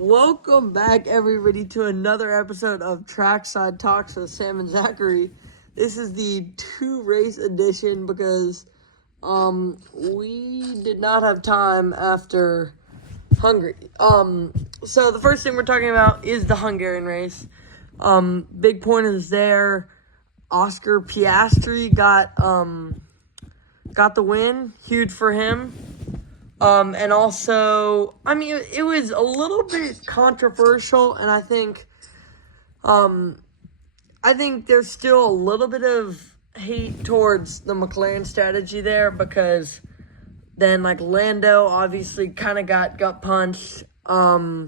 Welcome back, everybody, to another episode of Trackside Talks with Sam and Zachary. This is the two-race edition because we did not have time after Hungary. So the first thing we're talking about is the Hungarian race. Big pointers there. Oscar Piastri got the win. Huge for him. And also, I mean, it was a little bit controversial, and I think there's still a little bit of hate towards the McLaren strategy there because then, like, Lando obviously kind of got gut punched by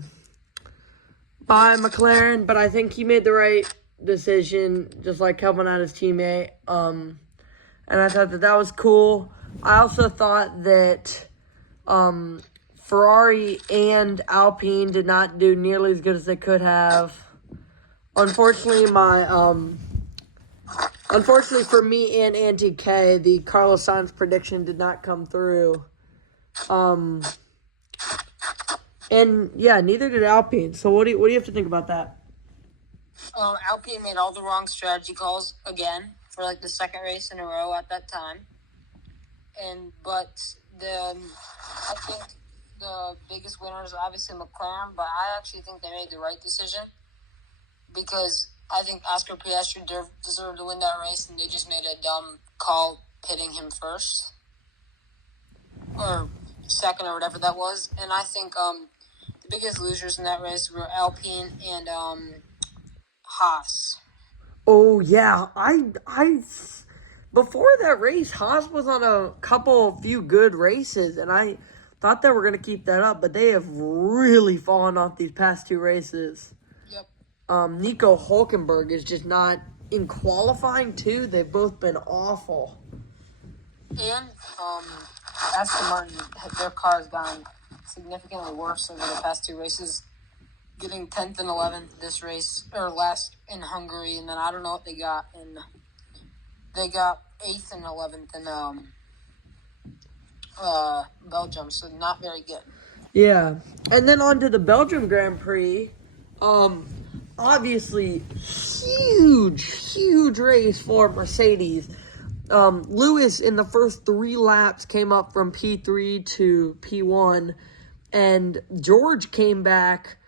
McLaren, but I think he made the right decision, just like helping out his teammate. And I thought that was cool. I also thought that Ferrari and Alpine did not do nearly as good as they could have. Unfortunately for me and Auntie K, the Carlos Sainz prediction did not come through. And yeah, neither did Alpine. So what do you have to think about that? Alpine made all the wrong strategy calls again for like the second race in a row at that time. But I think the biggest winner is obviously McLaren, but I actually think they made the right decision because I think Oscar Piastri deserved to win that race, and they just made a dumb call pitting him first or second or whatever that was. And I think the biggest losers in that race were Alpine and Haas. Oh yeah, I before that race, Haas was on a few good races, and I thought they were going to keep that up, but they have really fallen off these past two races. Yep. Nico Hulkenberg is just not in qualifying too. They've both been awful. And Aston Martin, their car has gotten significantly worse over the past two races, getting 10th and 11th this race, or last in Hungary, and then I don't know what they got They got 8th and 11th in Belgium, so not very good. Yeah. And then on to the Belgium Grand Prix. Obviously, huge race for Mercedes. Lewis, in the first 3 laps, came up from P3 to P1, and George came back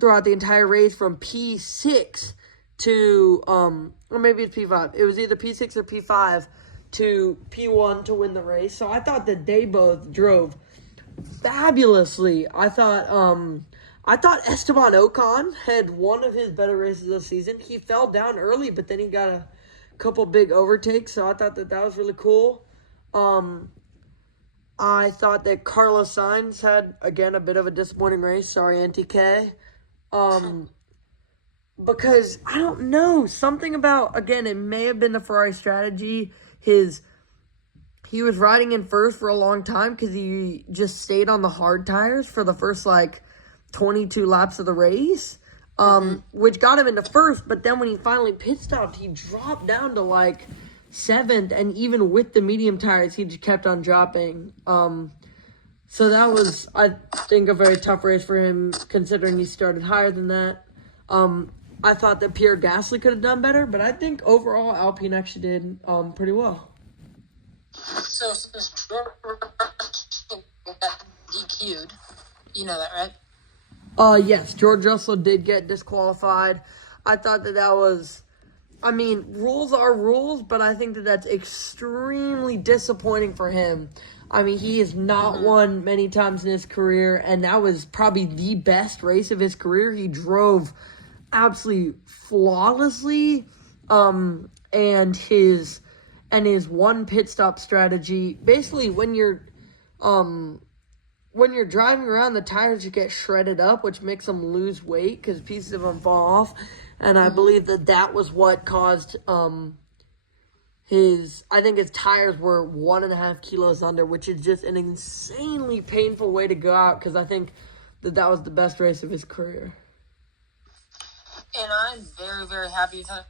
throughout the entire race from P6 to, or maybe it's P5. It was either P6 or P5 to P1 to win the race. So I thought that they both drove fabulously. I thought Esteban Ocon had one of his better races of the season. He fell down early, but then he got a couple big overtakes, so I thought that was really cool. I thought that Carlos Sainz had, again, a bit of a disappointing race. Sorry, Auntie K. Because, I don't know, something about, again, it may have been the Ferrari strategy. He was riding in first for a long time because he just stayed on the hard tires for the first, 22 laps of the race, which got him into first. But then when he finally pit stopped, he dropped down to, 7th, and even with the medium tires, he just kept on dropping. So that was, I think, a very tough race for him, considering he started higher than that. I thought that Pierre Gasly could have done better, but I think overall Alpine actually did pretty well. So George got DQ'd. You know that, right? Yes, George Russell did get disqualified. I thought that was, I mean, rules are rules, but I think that that's extremely disappointing for him. I mean, he has not won many times in his career, and that was probably the best race of his career. He drove absolutely flawlessly, and his one pit stop strategy, basically when you're driving around, the tires just get shredded up, which makes them lose weight because pieces of them fall off, and I believe that was what caused his tires were 1.5 kilos under, which is just an insanely painful way to go out, because I think that was the best race of his career. And I'm very, very happy that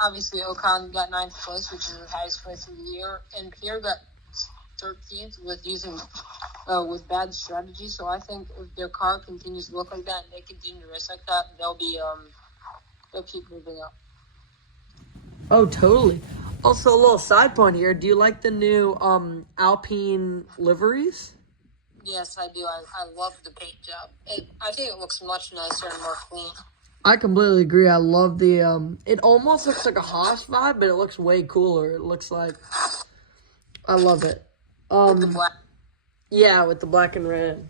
obviously Ocon got 9th place, which is the highest place of the year, and Pierre got 13th with using with bad strategy. So I think if their car continues to look like that and they continue to race like that, they'll keep moving up. Oh, totally. Also, a little side point here. Do you like the new Alpine liveries? Yes, I do. I love the paint job. I think it looks much nicer and more clean. I completely agree. I love the it almost looks like a Haas vibe, but it looks way cooler. It looks like I love it. With the black. Yeah, with the black and red.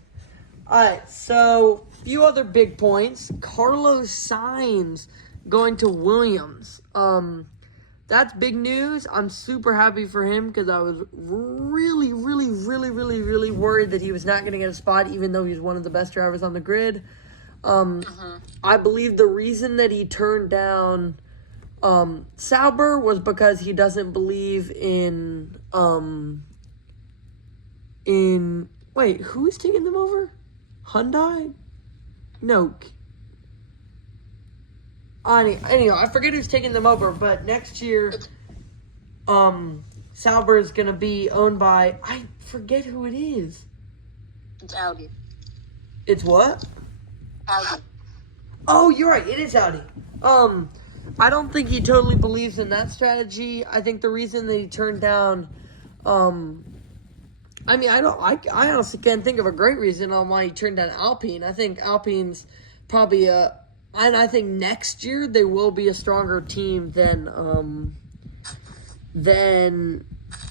Alright, so few other big points. Carlos Sainz going to Williams. That's big news. I'm super happy for him because I was really worried that he was not going to get a spot, even though he's one of the best drivers on the grid. I believe the reason that he turned down Sauber was because he doesn't believe in wait, who is taking them over? Hyundai? No. Anyway, I forget who's taking them over, but next year, Sauber is going to be owned by, I forget who it is. It's Audi. It's what? Audi. Oh, you're right. It is Audi. I don't think he totally believes in that strategy. I think the reason that he turned down, I honestly can't think of a great reason on why he turned down Alpine. I think Alpine's probably and I think next year they will be a stronger team than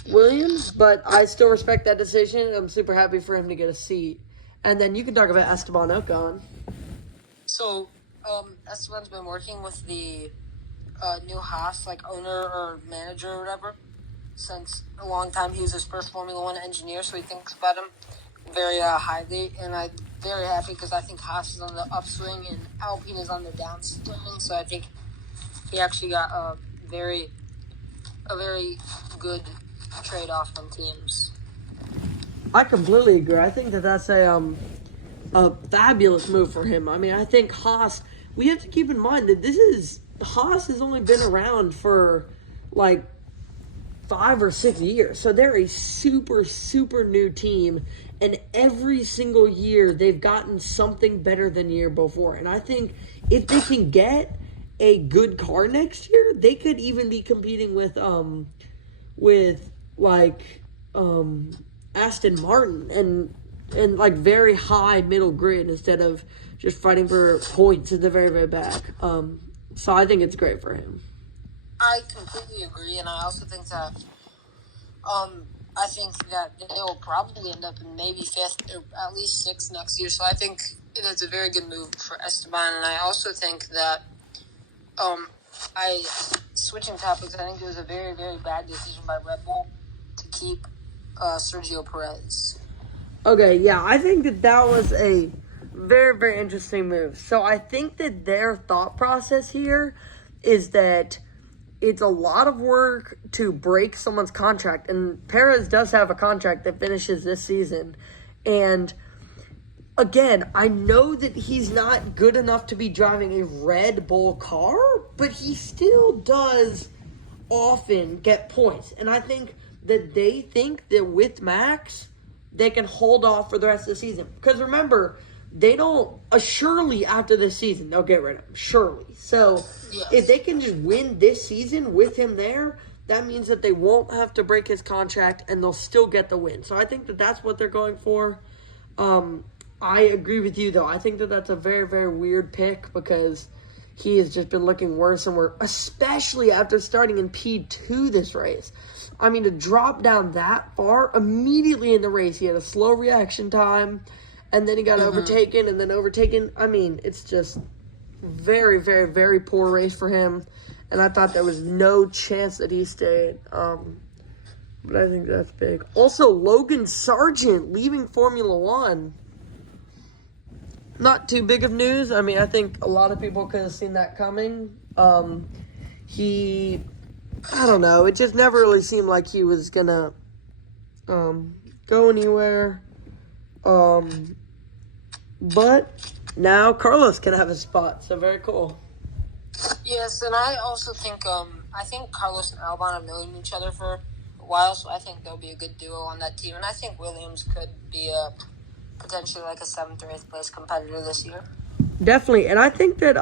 Williams, but I still respect that decision. I'm super happy for him to get a seat. And then you can talk about Esteban Ocon. So, Esteban's been working with the new Haas, owner or manager or whatever, since a long time. He was his first Formula One engineer, so he thinks about him very highly, and I'm very happy because I think Haas is on the upswing and Alpine is on the downswing, so I think he actually got a very good trade-off on teams. I completely agree. I think that that's a fabulous move for him. I mean, I think Haas, we have to keep in mind that Haas has only been around for 5 or 6 years. So they're a super new team. And every single year they've gotten something better than the year before. And I think if they can get a good car next year, they could even be competing with Aston Martin and very high middle grid instead of just fighting for points at the very, very back. So I think it's great for him. I completely agree, and I also think that they will probably end up in maybe 5th or at least 6th next year. So I think it's a very good move for Esteban, and I also think that switching topics, I think it was a very, very bad decision by Red Bull to keep Sergio Perez. Okay, yeah, I think that was a very, very interesting move. So I think that their thought process here is that it's a lot of work to break someone's contract. And Perez does have a contract that finishes this season. And again, I know that he's not good enough to be driving a Red Bull car, but he still does often get points. And I think that they think that with Max, they can hold off for the rest of the season. Because remember, they don't, surely after this season, they'll get rid of him. Surely. So, yes. If they can just win this season with him there, that means that they won't have to break his contract and they'll still get the win. So, I think that that's what they're going for. I agree with you, though. I think that that's a very, very weird pick because he has just been looking worse and worse, especially after starting in P2 this race. I mean, to drop down that far immediately in the race, he had a slow reaction time. And then he got overtaken and then overtaken. I mean, it's just very, very, very poor race for him. And I thought there was no chance that he stayed. But I think that's big. Also, Logan Sargent leaving Formula One. Not too big of news. I mean, I think a lot of people could have seen that coming. I don't know. It just never really seemed like he was going to go anywhere. But now Carlos can have a spot, so very cool. Yes, and I also think Carlos and Albon have known each other for a while, so I think there'll be a good duo on that team. And I think Williams could be potentially like a 7th or 8th place competitor this year. Definitely. And I think that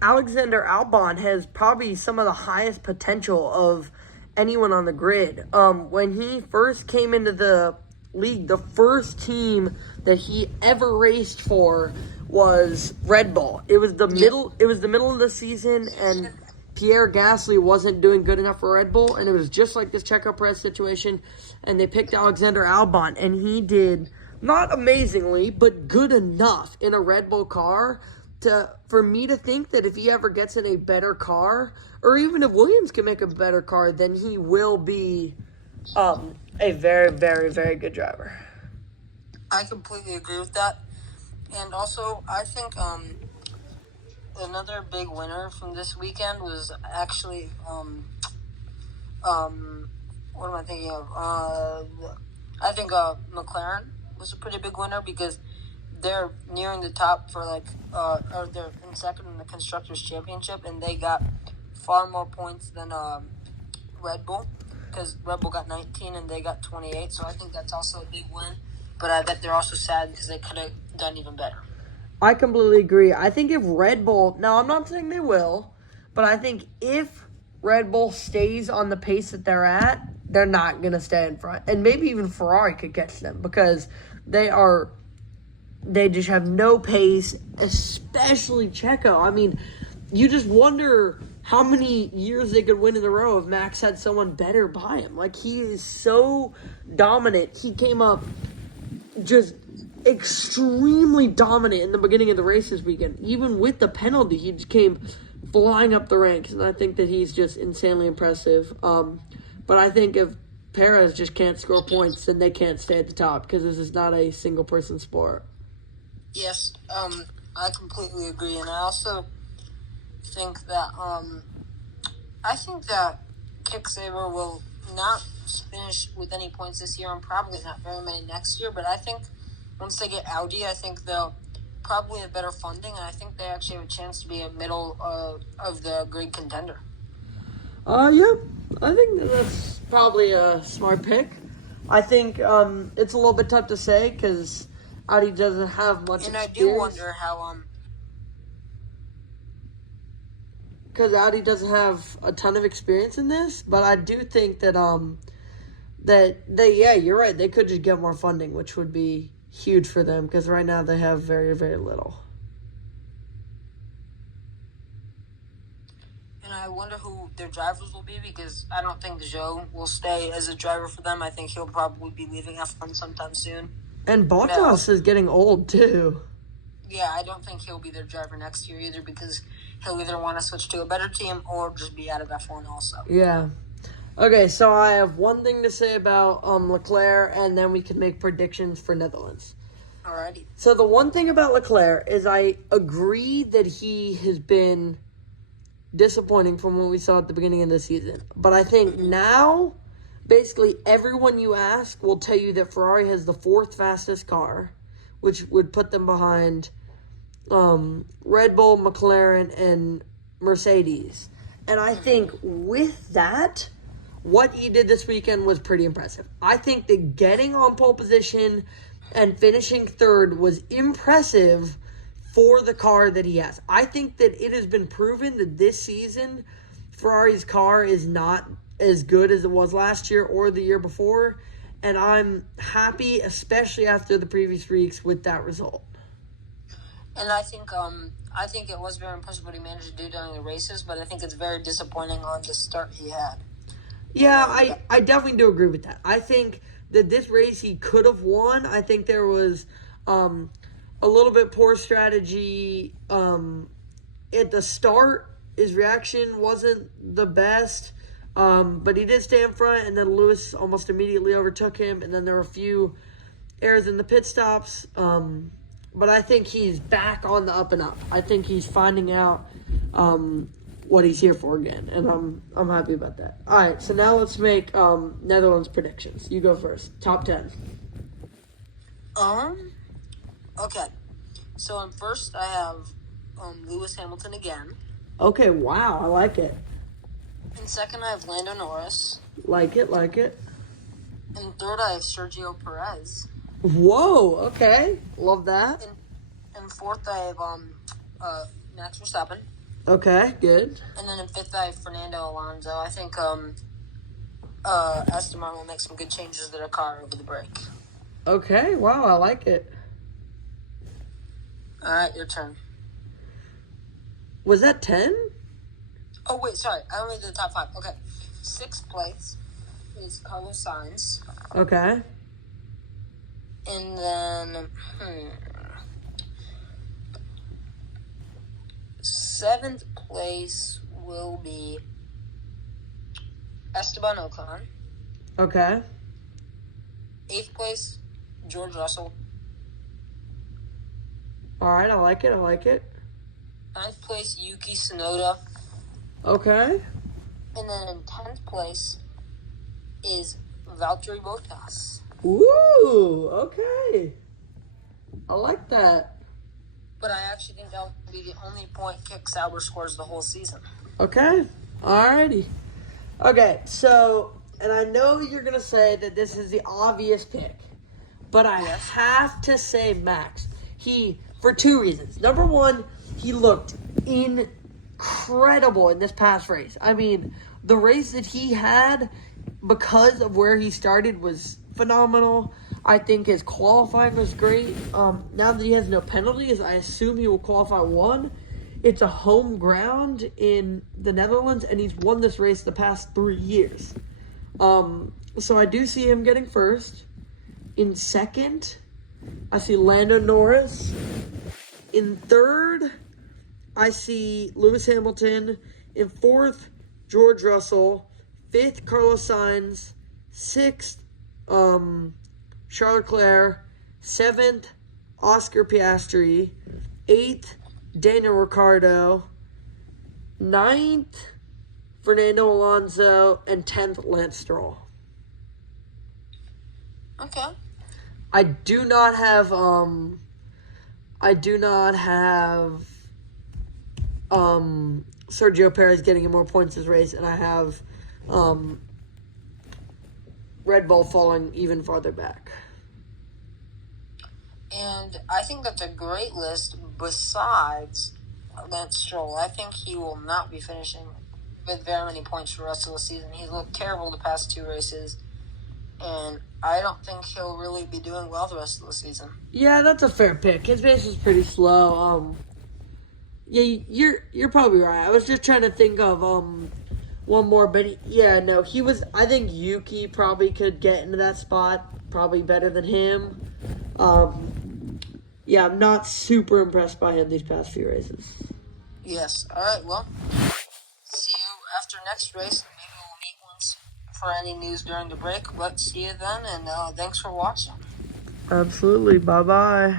Alexander Albon has probably some of the highest potential of anyone on the grid. When he first came into the league, the first team that he ever raced for was Red Bull. It was the middle of the season, and Pierre Gasly wasn't doing good enough for Red Bull, and it was just like this Checo Perez situation, and they picked Alexander Albon, and he did not amazingly, but good enough in a Red Bull car for me to think that if he ever gets in a better car, or even if Williams can make a better car, then he will be a very, very, very good driver. I completely agree with that. And also, I think another big winner from this weekend was actually what am I thinking of? I think McLaren was a pretty big winner because they're nearing the top for or they're in second in the Constructors' Championship, and they got far more points than Red Bull, because Red Bull got 19 and they got 28. So I think that's also a big win. But I bet they're also sad because they could have done even better. I completely agree. I think if Red Bull, now I'm not saying they will, but I think if Red Bull stays on the pace that they're at, they're not going to stay in front. And maybe even Ferrari could catch them because they just have no pace, especially Checo. I mean, you just wonder how many years they could win in a row if Max had someone better by him. Like, he is so dominant. He came up just extremely dominant in the beginning of the race this weekend. Even with the penalty, he just came flying up the ranks, and I think that he's just insanely impressive. But I think if Perez just can't score points, then they can't stay at the top because this is not a single-person sport. Yes, I completely agree, and I also think that Kick-Saber will not finish with any points this year, and probably not very many next year. But I think once they get Audi, I think they'll probably have better funding, and I think they actually have a chance to be a middle of the grid contender. Yeah, I think that's probably a smart pick. I think it's a little bit tough to say because Audi doesn't have much and experience. I do wonder how because Audi doesn't have a ton of experience in this, but I do think that you're right, they could just get more funding, which would be huge for them because right now they have very, very little. And I wonder who their drivers will be because I don't think Zhou will stay as a driver for them. I think he'll probably be leaving F1 sometime soon. And Bottas is getting old too. Yeah, I don't think he'll be their driver next year either because he'll either want to switch to a better team or just be out of F1 also. Yeah. Okay, so I have one thing to say about Leclerc, and then we can make predictions for Netherlands. Alrighty. So the one thing about Leclerc is I agree that he has been disappointing from what we saw at the beginning of the season. But I think now, basically everyone you ask will tell you that Ferrari has the 4th fastest car, which would put them behind Red Bull, McLaren, and Mercedes. And I think with that, what he did this weekend was pretty impressive. I think that getting on pole position and finishing 3rd was impressive for the car that he has. I think that it has been proven that this season, Ferrari's car is not as good as it was last year or the year before. And I'm happy, especially after the previous weeks, with that result. And I think it was very impressive what he managed to do during the races, but I think it's very disappointing on the start he had. Yeah, I definitely do agree with that. I think that this race he could have won. I think there was a little bit poor strategy at the start. His reaction wasn't the best, but he did stay in front, and then Lewis almost immediately overtook him, and then there were a few errors in the pit stops. But I think he's back on the up and up. I think he's finding out what he's here for again, and I'm happy about that. All right, so now let's make Netherlands predictions. You go first. Top 10. Okay. So first I have Lewis Hamilton again. Okay, wow, I like it. In second, I have Lando Norris. Like it. In third, I have Sergio Perez. Whoa, okay. Love that. In fourth, I have Max Verstappen. Okay, good. And then in fifth, I have Fernando Alonso. I think Aston Martin will make some good changes to their car over the break. Okay, wow, I like it. All right, your turn. Was that 10? Oh, wait, sorry. I only did the top 5. Okay. Sixth place is Carlos Sainz. Okay. And then, seventh place will be Esteban Ocon. Okay. Eighth place, George Russell. All right, I like it. Ninth place, Yuki Tsunoda. Okay. And then in 10th place is Valtteri Bottas. Ooh, okay. I like that. But I actually think that will be the only point Kick Sauber scores the whole season. Okay. Alrighty. Okay, so, and I know you're going to say that this is the obvious pick, but I have to say Max. For 2 reasons. Number one, he looked incredible in this past race. I mean, the race that he had, because of where he started, was phenomenal. I think his qualifying was great. Now that he has no penalties, I assume he will qualify 1. It's a home ground in the Netherlands, and he's won this race the past 3 years. So I do see him getting first. In second, I see Lando Norris. In third, I see Lewis Hamilton. In fourth, George Russell. Fifth, Carlos Sainz. Sixth, Charles Leclerc. Seventh, Oscar Piastri. Eighth, Daniel Ricciardo. Ninth, Fernando Alonso. And 10th, Lance Stroll. Okay. I do not have Sergio Perez getting more points this race, and I have Red Bull falling even farther back. And I think that's a great list besides Lance Stroll. I think he will not be finishing with very many points for the rest of the season. He's looked terrible the past 2 races, and I don't think he'll really be doing well the rest of the season. Yeah, that's a fair pick. His pace is pretty slow. Yeah, you're probably right. I was just trying to think of one more, but he was. I think Yuki probably could get into that spot, probably better than him. Yeah, I'm not super impressed by him these past few races. Yes. All right. Well, see you after next race. Maybe we'll meet once for any news during the break. But see you then, and thanks for watching. Absolutely. Bye-bye.